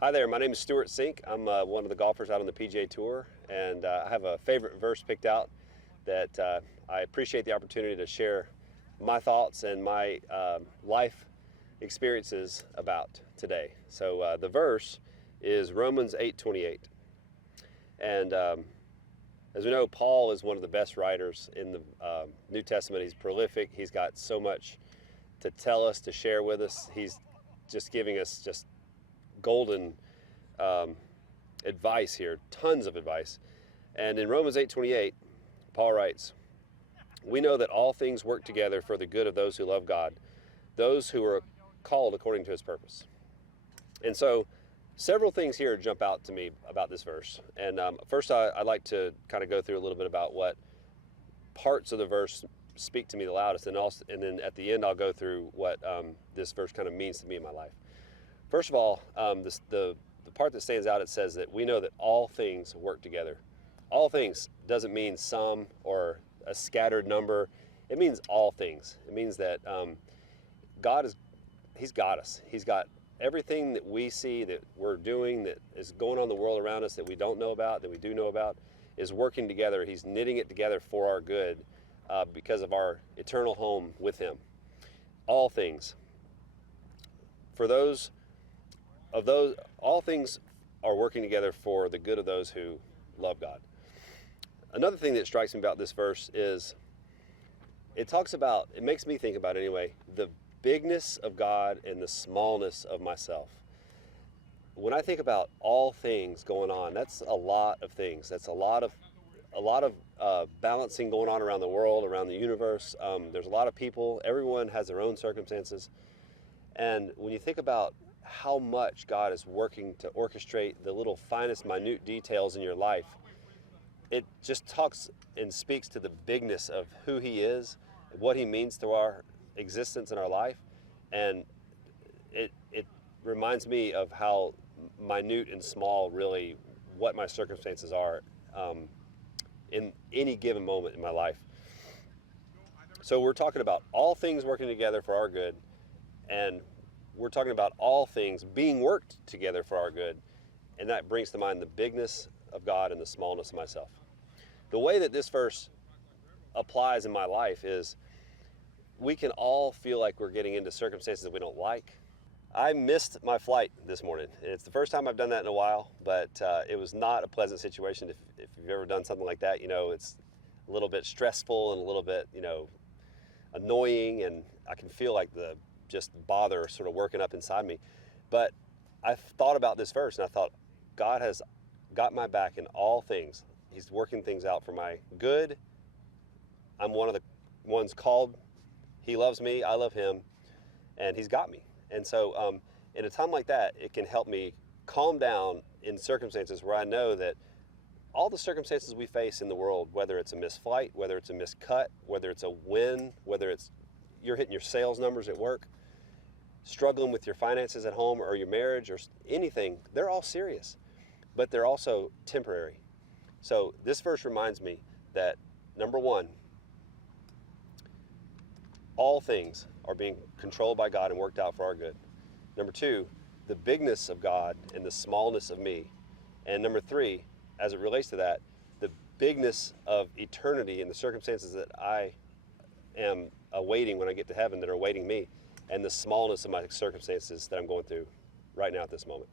Hi there, my name is Stewart Cink. I'm one of the golfers out on the PGA Tour, and I have a favorite verse picked out that I appreciate the opportunity to share my thoughts and my life experiences about today. So the verse is Romans 8:28, and as we know, Paul is one of the best writers in the New Testament. He's prolific. He's got so much to tell us, to share with us. He's just giving us just golden advice here, tons of advice. And in Romans 8:28, Paul writes, "We know that all things work together for the good of those who love God, those who are called according to his purpose." And so several things here jump out to me about this verse. And first, I'd like to kind of go through a little bit about what parts of the verse speak to me the loudest, and then at the end, I'll go through what this verse kind of means to me in my life. First of all, the part that stands out, it says that we know that all things work together. All things doesn't mean some or a scattered number. It means all things. It means that He's got us. He's got everything that we see that we're doing, that is going on in the world around us that we don't know about, that we do know about, is working together. He's knitting it together for our good because of our eternal home with Him. All things. For those all things are working together for the good of those who love God. Another thing that strikes me about this verse is it makes me think about anyway, the bigness of God and the smallness of myself. When I think about all things going on, that's a lot of things. That's a lot of balancing going on around the world, around the universe. There's a lot of people. Everyone has their own circumstances. And when you think about how much God is working to orchestrate the little finest, minute details in your life, it just talks and speaks to the bigness of who He is, what He means to our existence in our life, and it reminds me of how minute and small really what my circumstances are in any given moment in my life. So we're talking about all things working together for our good, and we're talking about all things being worked together for our good, and that brings to mind the bigness of God and the smallness of myself. The way that this verse applies in my life is we can all feel like we're getting into circumstances that we don't like. I missed my flight this morning. It's the first time I've done that in a while, but it was not a pleasant situation. If you've ever done something like that, you know it's a little bit stressful and a little bit, annoying, and I can feel like the just bother sort of working up inside me. But I thought about this verse and I thought, God has got my back in all things. He's working things out for my good. I'm one of the ones called. He loves me, I love Him, and He's got me. And so in a time like that, it can help me calm down in circumstances where I know that all the circumstances we face in the world, whether it's a missed flight, whether it's a missed cut, whether it's a win, whether it's you're hitting your sales numbers at work, struggling with your finances at home or your marriage or anything, they're all serious, but they're also temporary. So this verse reminds me that, number one, all things are being controlled by God and worked out for our good. Number two, the bigness of God and the smallness of me. And number three, as it relates to that, the bigness of eternity and the circumstances that I am awaiting when I get to heaven that are awaiting me, and the smallness of my circumstances that I'm going through right now at this moment.